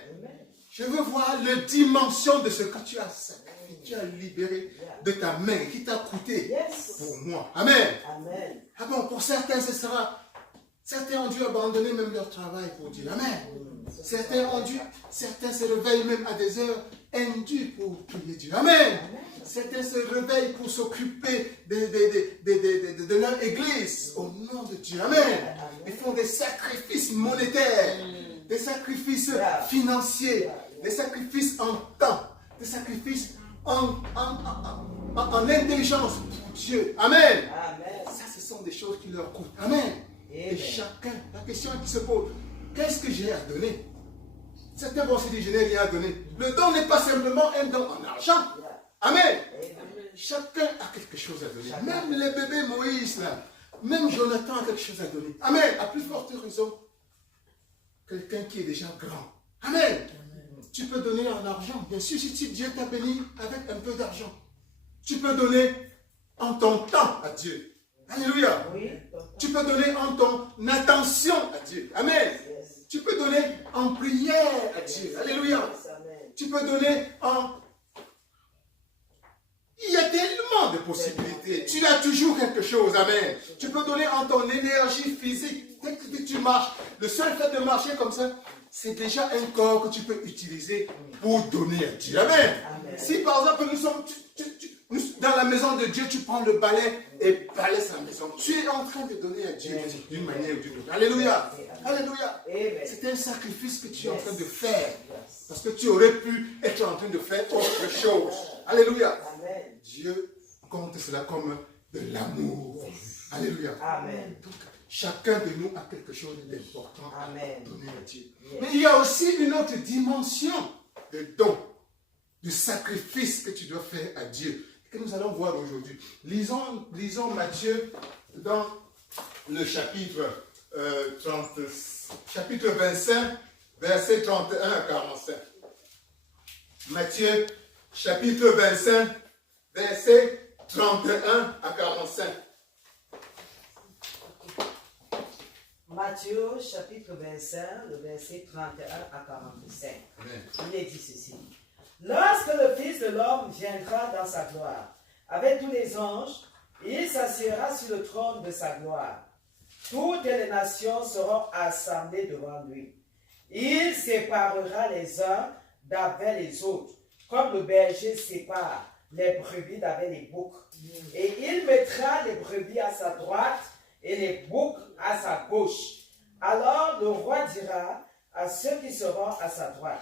Je veux voir la dimension de ce que tu as sacrifié, tu as libéré de ta main, qui t'a coûté pour moi. Amen. Ah bon, pour certains, ce sera... Certains ont dû abandonner même leur travail pour Dieu. Amen. Certains se réveillent même à des heures indues pour prier Dieu. Amen. Certains se réveillent pour s'occuper de leur église au nom de Dieu. Amen. Ils font des sacrifices monétaires, des sacrifices financiers, des sacrifices en temps, des sacrifices en intelligence pour Dieu. Amen. Ça, ce sont des choses qui leur coûtent. Amen. Et chacun, la question qui se pose, qu'est-ce que j'ai à donner? Certains vont se dire, je n'ai rien à donner. Le don n'est pas simplement un don en argent. Amen. Chacun a quelque chose à donner. Même les bébés Moïse, là, même Jonathan a quelque chose à donner. Amen. À plus forte raison, quelqu'un qui est déjà grand. Amen. Tu peux donner en argent. Bien sûr, si Dieu t'a béni avec un peu d'argent, tu peux donner en ton temps à Dieu. Alléluia. Tu peux donner en ton attention à Dieu. Amen. Tu peux donner en prière à Dieu. Alléluia. Tu peux donner en... Il y a tellement de possibilités. Tu as toujours quelque chose. Amen. Tu peux donner en ton énergie physique. Dès que tu marches, le seul fait de marcher comme ça, c'est déjà un corps que tu peux utiliser pour donner à Dieu. Amen. Si par exemple nous sommes dans la maison de Dieu, tu prends le balai et balais sa maison. Tu es en train de donner à Dieu d'une manière ou d'une autre. Alléluia. Alléluia. C'est un sacrifice que tu es en train de faire. Parce que tu aurais pu être en train de faire autre chose. Alléluia. Dieu compte cela comme de l'amour. Alléluia. Amen. Donc, chacun de nous a quelque chose d'important à donner à Dieu. Mais il y a aussi une autre dimension de don, de sacrifice que tu dois faire à Dieu, que nous allons voir aujourd'hui. Lisons Matthieu dans le chapitre 25, versets 31 à 45. Matthieu, chapitre 25, versets 31 à 45. Matthieu, chapitre 25, le verset 31 à 45. Amen. Il est dit ceci. Lorsque le Fils de l'homme viendra dans sa gloire, avec tous les anges, il s'assiera sur le trône de sa gloire. Toutes les nations seront assemblées devant lui. Il séparera les uns d'avec les autres, comme le berger sépare les brebis d'avec les boucs. Et il mettra les brebis à sa droite et les boucs à sa gauche. Alors le roi dira à ceux qui seront à sa droite,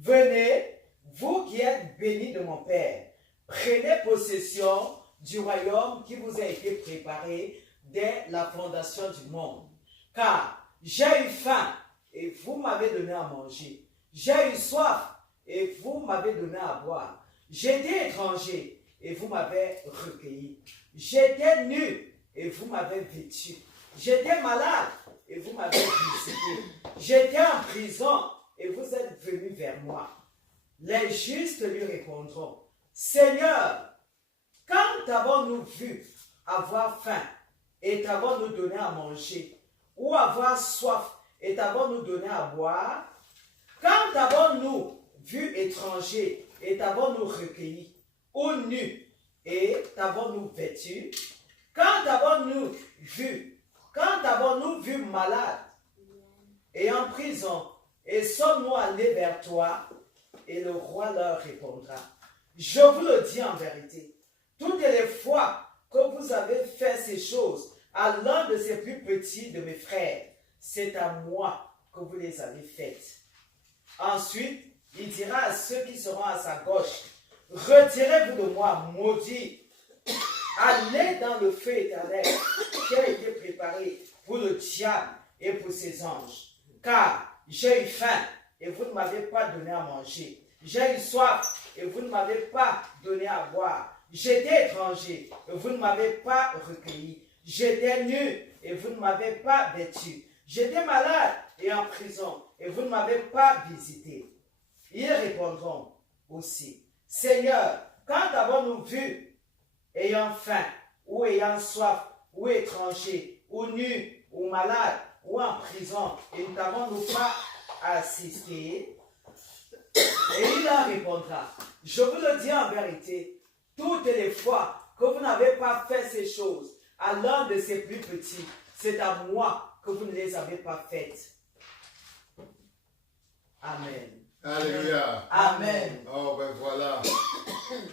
venez, vous qui êtes bénis de mon Père, prenez possession du royaume qui vous a été préparé dès la fondation du monde. Car j'ai eu faim et vous m'avez donné à manger. J'ai eu soif et vous m'avez donné à boire. J'étais étranger et vous m'avez recueilli. J'étais nu et vous m'avez vêtu. J'étais malade et vous m'avez visité. J'étais en prison et vous êtes venus vers moi. Les justes lui répondront, Seigneur, quand avons-nous vu avoir faim et t'avons-nous donné à manger, ou avoir soif et t'avons-nous donné à boire? Quand avons-nous vu étranger et t'avons-nous recueilli, ou nu et t'avons-nous vêtu? Quand avons-nous vu malade et en prison, et sommes-nous allés vers toi? Et le roi leur répondra, je vous le dis en vérité, toutes les fois que vous avez fait ces choses à l'un de ces plus petits de mes frères, c'est à moi que vous les avez faites. Ensuite, il dira à ceux qui seront à sa gauche, retirez-vous de moi, maudits, allez dans le feu éternel qui a été préparé pour le diable et pour ses anges. Car j'ai eu faim et vous ne m'avez pas donné à manger. J'ai eu soif et vous ne m'avez pas donné à boire. J'étais étranger et vous ne m'avez pas recueilli. J'étais nu et vous ne m'avez pas vêtu. J'étais malade et en prison et vous ne m'avez pas visité. Ils répondront aussi, Seigneur, quand avons-nous vu ayant faim ou ayant soif ou étranger ou nu ou malade ou en prison et ne t'avons-nous pas assisté? Et il leur répondra, je vous le dis en vérité, toutes les fois que vous n'avez pas fait ces choses à l'un de ces plus petits, c'est à moi que vous ne les avez pas faites. Amen. Alléluia. Amen. Oh ben voilà.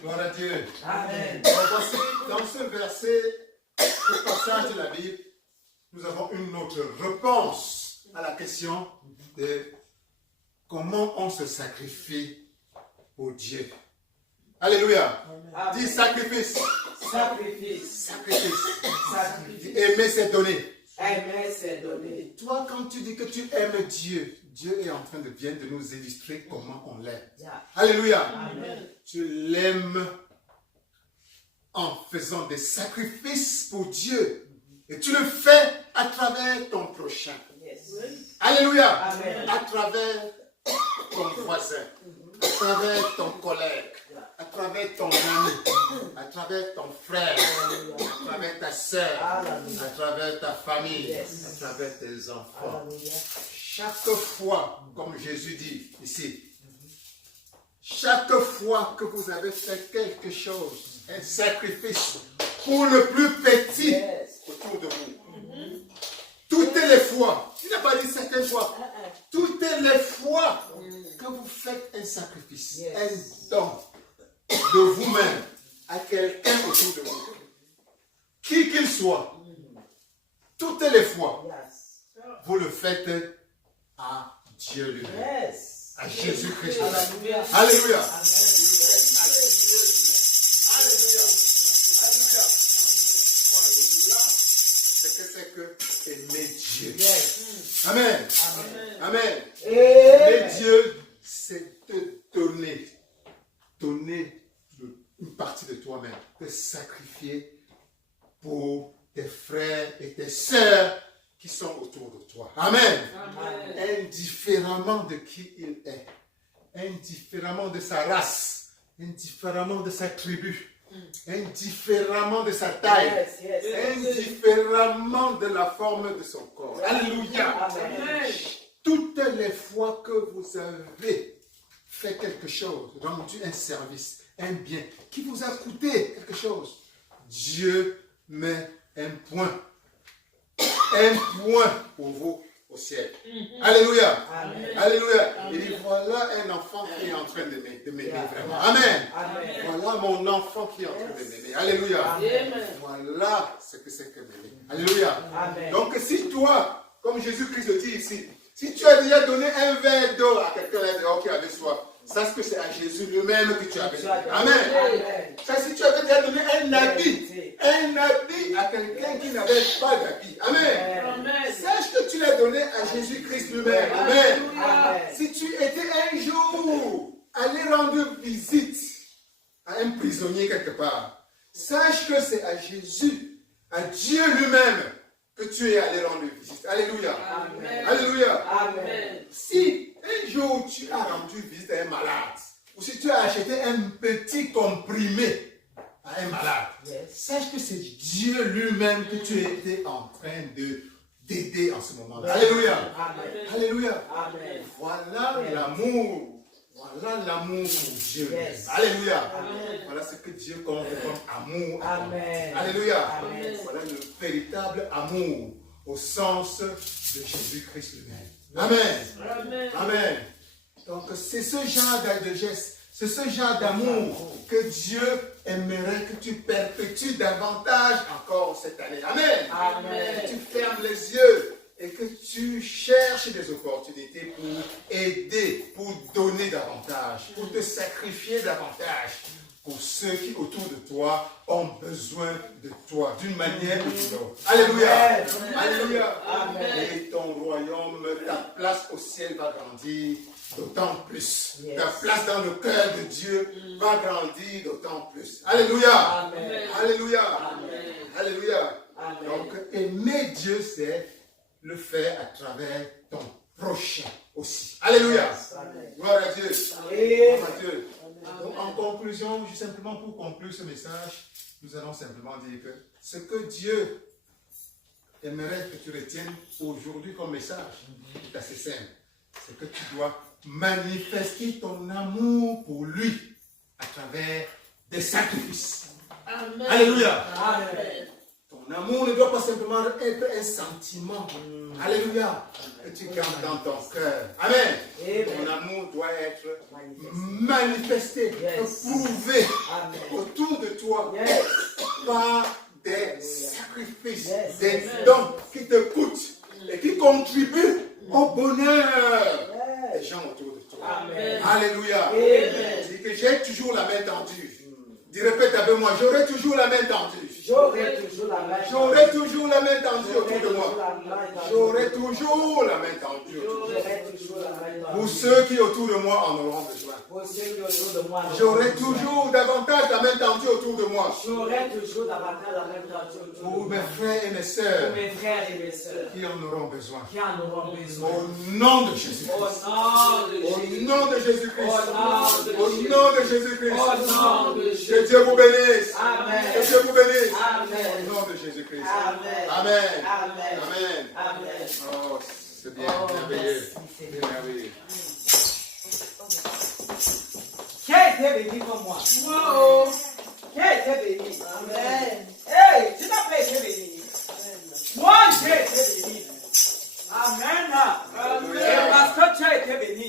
Gloire à Dieu. Amen. Voici, dans ce verset, ce passage de la Bible, nous avons une autre réponse à la question de comment on se sacrifie pour Dieu. Alléluia. Amen. Dis sacrifice. Sacrifice. Sacrifice. Sacrifice. Dis aimer, c'est donner. Aimer, c'est donner. Toi, quand tu dis que tu aimes Dieu, Dieu est en train de bien de nous illustrer comment on l'aime. Yeah. Alléluia. Amen. Tu l'aimes en faisant des sacrifices pour Dieu. Et tu le fais à travers ton prochain. Yes. Alléluia. Amen. À travers ton voisin, à travers ton collègue, à travers ton ami, à travers ton frère, à travers ta soeur, à travers ta famille, à travers tes enfants. Alléluia. Chaque fois, comme Jésus dit ici, chaque fois que vous avez fait quelque chose un sacrifice pour le plus petit Yes. autour de vous. Toutes les fois, il n'a pas dit certaines fois, toutes les fois que vous faites un sacrifice, Yes. un don de vous-même à quelqu'un autour de vous, qui qu'il soit, toutes les fois, Yes. vous le faites à Dieu lui-même, Yes. à Jésus-Christ. Hallelujah. Alléluia. C'est que c'est que aimer Dieu. Yes. Amen. Amen. Amen. Amen. Aimer Dieu, c'est te donner une partie de toi-même, te sacrifier pour tes frères et tes sœurs qui sont autour de toi. Amen. Indifféremment de qui il est, indifféremment de sa race, indifféremment de sa tribu, indifféremment de sa taille, Yes. Yes. indifféremment de la forme de son corps. Alléluia. Amen. Toutes les fois que vous avez fait quelque chose, rendu un service, un bien, qui vous a coûté quelque chose, Dieu met un point pour vous au ciel. Alléluia. Amen. Alléluia. Il dit, voilà un enfant qui est en train de m'aimer vraiment. Amen. Amen. Voilà mon enfant qui est en train de m'aimer. Alléluia. Amen. Voilà ce que c'est que m'aimer. Alléluia. Amen. Donc si toi, comme Jésus-Christ le dit ici, si tu as déjà donné un verre d'eau à quelqu'un qui avait soif, sache que c'est à Jésus lui-même que tu as donné. Amen. Amen. Ça, si tu avais déjà donné un habit à quelqu'un qui n'avait pas d'habit. Amen. Amen. Sache que tu l'as donné à Jésus-Christ lui-même. Amen. Amen. Si tu étais un jour allé rendre visite à un prisonnier quelque part, sache que c'est à Jésus, à Dieu lui-même, que tu es allé rendre visite. Alléluia. Amen. Alléluia. Amen. Si un jour tu as rendu visite à un malade, ou si tu as acheté un petit comprimé à un malade, Yes. sache que c'est Dieu lui-même que tu étais en train d'aider en ce moment-là. Alléluia. Amen. Alléluia. Amen. Voilà l'amour. Voilà l'amour pour Dieu. Yes. Alléluia. Amen. Voilà ce que Dieu compte comme amour. Amen. Alléluia. Amen. Voilà le véritable amour au sens de Jésus-Christ lui-même. Amen. Amen. Amen. Donc c'est ce genre de geste, c'est ce genre d'amour que Dieu aimerait que tu perpétues davantage encore cette année. Amen. Amen. Que tu fermes les yeux et que tu cherches des opportunités pour aider, pour donner davantage, pour te sacrifier davantage pour ceux qui autour de toi ont besoin de toi d'une manière ou d'une autre. Alléluia. Amen. Alléluia. Amen. Et ton royaume, ta place au ciel va grandir d'autant plus. Yes. Ta place dans le cœur de Dieu va grandir d'autant plus. Alléluia. Amen. Alléluia. Amen. Alléluia. Amen. Donc, aimer Dieu, c'est le faire à travers ton prochain aussi. Alléluia. Amen. Gloire à Dieu. Amen. Gloire à Dieu. Donc, en conclusion, juste simplement pour conclure ce message, nous allons simplement dire que ce que Dieu aimerait que tu retiennes aujourd'hui comme message, c'est assez simple. C'est que tu dois manifester ton amour pour lui à travers des sacrifices. Amen. Alléluia. Amen. Ton amour ne doit pas simplement être un sentiment. Alléluia. Que tu gardes dans ton cœur. Amen. Amen. Ton amour doit être Manifesté. manifesté, Yes. prouvé Amen. autour de toi Yes. par des sacrifices, Yes. des Amen. dons qui te coûtent et qui contribuent au bonheur des Yes. gens autour de toi. Amen. Alléluia. Amen. Dis que j'ai toujours la main tendue. Dis, répète avec moi, j'aurai toujours la main tendue. J'aurai toujours la main. J'aurai toujours la main tendue autour de toujours moi. la main tendue. J'aurai toujours la main tendue autour de moi. J'aurai toujours la main tendue. Pour ceux qui autour de moi en auront besoin. Pour ceux qui autour de moi. J'aurai toujours davantage la main tendue autour de moi. J'aurai toujours davantage la main tendue autour Pour de mes moi. frères et mes Pour sœurs mes frères et mes sœurs qui en auront besoin. qui en auront besoin. Au nom de Jésus. Au nom de Au Jésus. nom de Jésus-Christ. Au nom de Au Jésus. nom de Jésus-Christ. Au nom de Que Jésus. Dieu vous bénisse. Amen. Que Dieu vous bénisse. Amen. Au nom de Jésus-Christ. Amen. Amen. Amen. Amen. Amen. Oh, c'est bien. Oh, Merveilleux. merci, Seigneur. Merveilleux. Qui a été béni comme moi? Wow. qui a été béni? Amen. Hey, tu n'as pas été béni. Moi, j'ai été béni. Amen. Amen. Et parce que tu as été béni,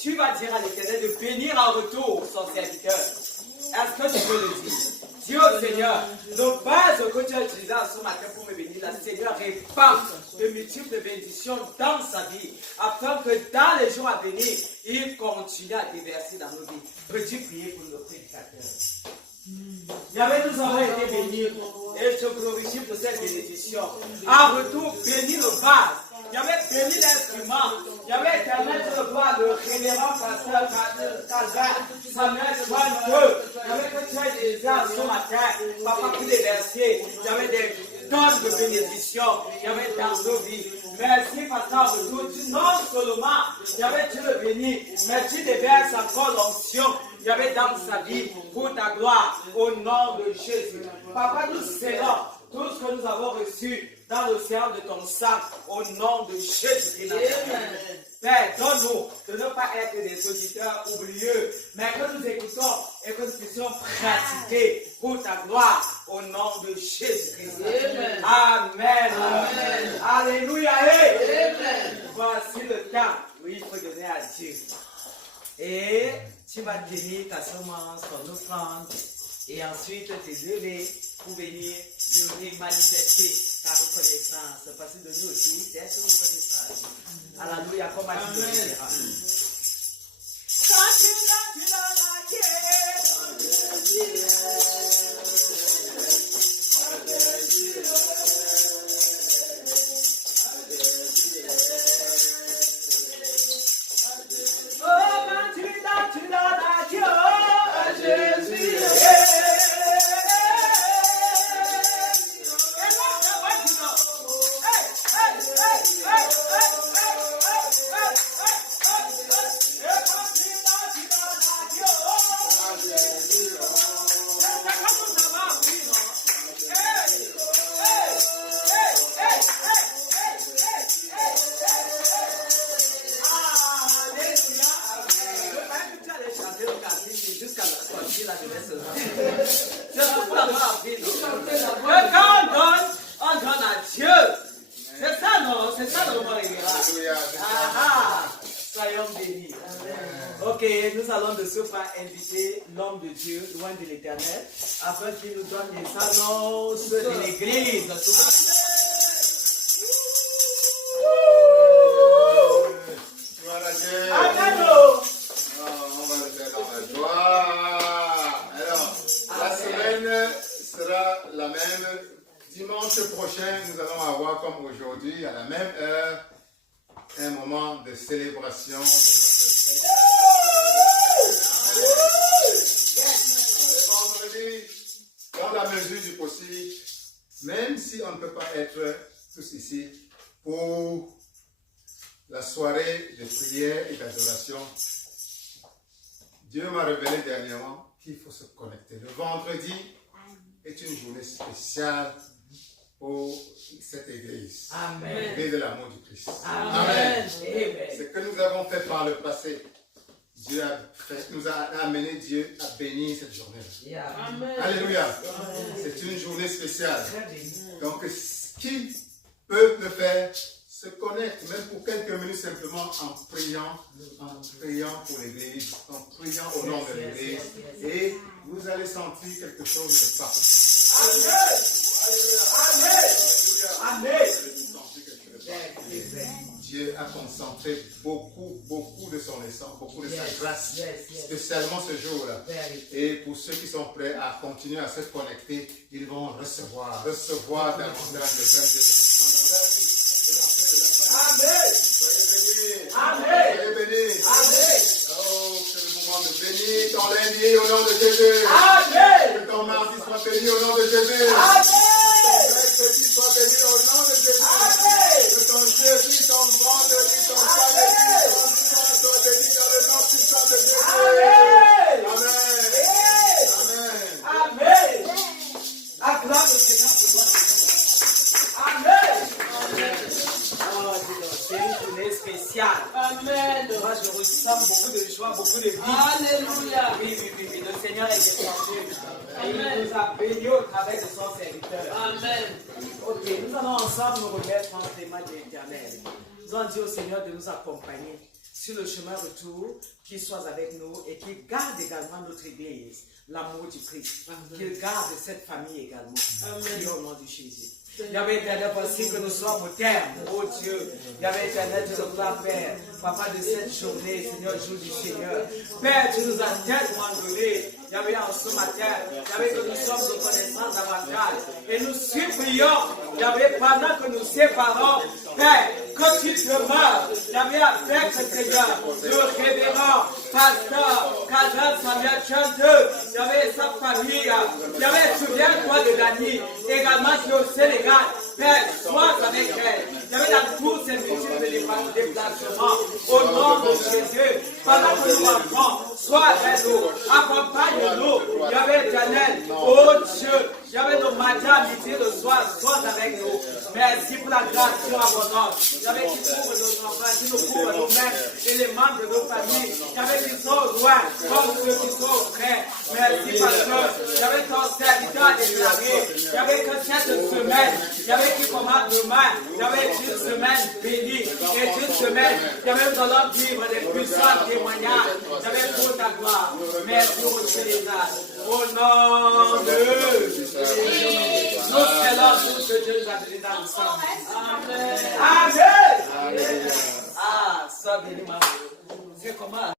tu vas dire à l'Éternel de bénir en retour son serviteur. Est-ce que tu peux le dire? Dis au Seigneur, nos bases que tu as utilisées ce matin pour me bénir, le Seigneur répand de multiples bénédictions dans sa vie, afin que dans les jours à venir, il continue à déverser dans nos vies. Peux-tu prier pour nos prédicateurs? Yahweh, nous avons été bénis et je te glorifie pour cette bénédiction. En retour, bénis nos bases. Yahweh, bénis l'instrument. Yahweh, éternel, je vois le révérend pasteur Kazan, Samuel Joanne 2. Yahweh, que tu as déjà ce matin, papa, pour les versets. Yahweh, des tonnes de bénédiction. Yahweh, dans nos vies. Merci parce qu'en retour, tu non seulement, Yahweh, tu le bénis, mais tu déverses encore l'onction. Yahweh, dans sa vie, pour ta gloire, au nom de Jésus. Papa, nous serrons tout ce que nous avons reçu dans l'océan de ton sang, au nom de Jésus. Père, donne-nous de ne pas être des auditeurs oublieux, mais que nous écoutons et que nous puissions pratiquer pour ta gloire, au nom de Jésus-Christ. Amen. Amen. Alléluia. Amen. Voici le temps où il faut donner à Dieu. Et tu vas tenir ta semence, ton offrande, et ensuite te lever pour venir manifester ta reconnaissance. Parce que de nous aussi, c'est une reconnaissance. Alléluia, comme à Dieu. Quand tu donnes à Dieu, on donne à Dieu. C'est ça, non? C'est ça le moment révélateur. Soyons bénis. Ok, nous allons de ce pas inviter l'homme de Dieu, loin de l'Éternel, afin qu'il nous donne les annonces de l'Église. Amen. On va le faire dans la joie. Alors, la semaine sera la même. Dimanche prochain, nous allons avoir, comme aujourd'hui, à la même heure, un moment de célébration de notre Seigneur. Le vendredi, dans la mesure du possible, même si on ne peut pas être tous ici pour la soirée de prière et d'adoration, Dieu m'a révélé dernièrement qu'il faut se connecter. Le vendredi est une journée spéciale pour cette église. Amen. L'église de l'amour du Christ. Amen. Ce que nous avons fait par le passé, Dieu nous a amené Dieu à bénir cette journée. Amen. Alléluia. C'est une journée spéciale. Donc, ce qu'ils peuvent le faire, se connectent, même pour quelques minutes simplement en priant pour l'église, en priant au nom de l'église. Et vous allez sentir quelque chose de particulier. Amen. Amen. Dieu a concentré beaucoup de son essence, beaucoup de sa grâce, spécialement ce jour-là. Et pour ceux qui sont prêts à continuer à se connecter, ils vont recevoir davantage de bénédictions dans leur vie. Amen. Soyez bénis. Amen. Soyez bénis. Amen. Oh, c'est le moment de bénir ton lundi au nom de Jésus. Amen. Que ton mardi soit béni au nom de Jésus. Amen. Que tu sois béni au nom de Jésus. Amen. Que ton jeudi, ton vendredi, ton samedi, ton dimanche soit béni dans le nom puissant de Jésus. Amen. Amen. Amen. Acclame le Seigneur pour toi. Amen. Amen. Oh, c'est une journée spéciale. Amen. Moi, je ressens beaucoup de joie, beaucoup de vie. Alléluia. Oui. Le Seigneur est descendu. Et il nous a bénis au travers de son serviteur. Amen. Ok, nous allons ensemble nous remettre en témoin de l'Éternel. Nous allons dire au Seigneur de nous accompagner sur le chemin retour, qu'il soit avec nous et qu'il garde également notre Église, l'amour du Christ. Qu'il garde cette famille également. Amen. Au nom de Jésus. Yahvé éternel, voici que nous sommes au terme, oh Dieu. Yahvé éternel, tu nous as, Père, Papa, de cette journée, Seigneur, jour du Seigneur. Père, tu nous as tellement donné. Yahvé, en ce matin, Yahvé, que nous sommes reconnaissants davantage. Et nous supplions, Yahvé, pendant que nous séparons, Père, que tu demeures, Yahvé, avec le Seigneur, le révérend, pasteur, Kazan Samuel Chandeu, Yahvé, sa famille, Yahvé, souviens-toi de Dani, également qui est au Sénégal. Père, sois avec elle. Yahvé, dans tous ces multiples déplacements, au nom de Jésus, pendant que nous rentrons, sois avec nous, accompagne-nous, Yahvé éternel, oh Dieu, Yahvé, nos matins, midi, le soir, sois avec nous. Merci pour la grâce abondante. Yahvé, qui couvre nos enfants, qui nous couvre nous-mêmes et les membres de nos familles. Yahvé, qui sont loin, comme ceux qui sont près. Merci parce que Yahvé, ton serviteur a déclaré, Yahvé, que cette semaine, Yahvé, qui commence demain, Yahvé, une semaine bénie et une semaine, Yahvé, nous allons vivre des puissants témoignages. Yahvé, pour ta gloire. Merci au Seigneur. Au nom de Jésus. Nous célébrons tout ce que Dieu nous a donné dans le sang. Amen. Amen. Ah, sois béni, ma. C'est comment?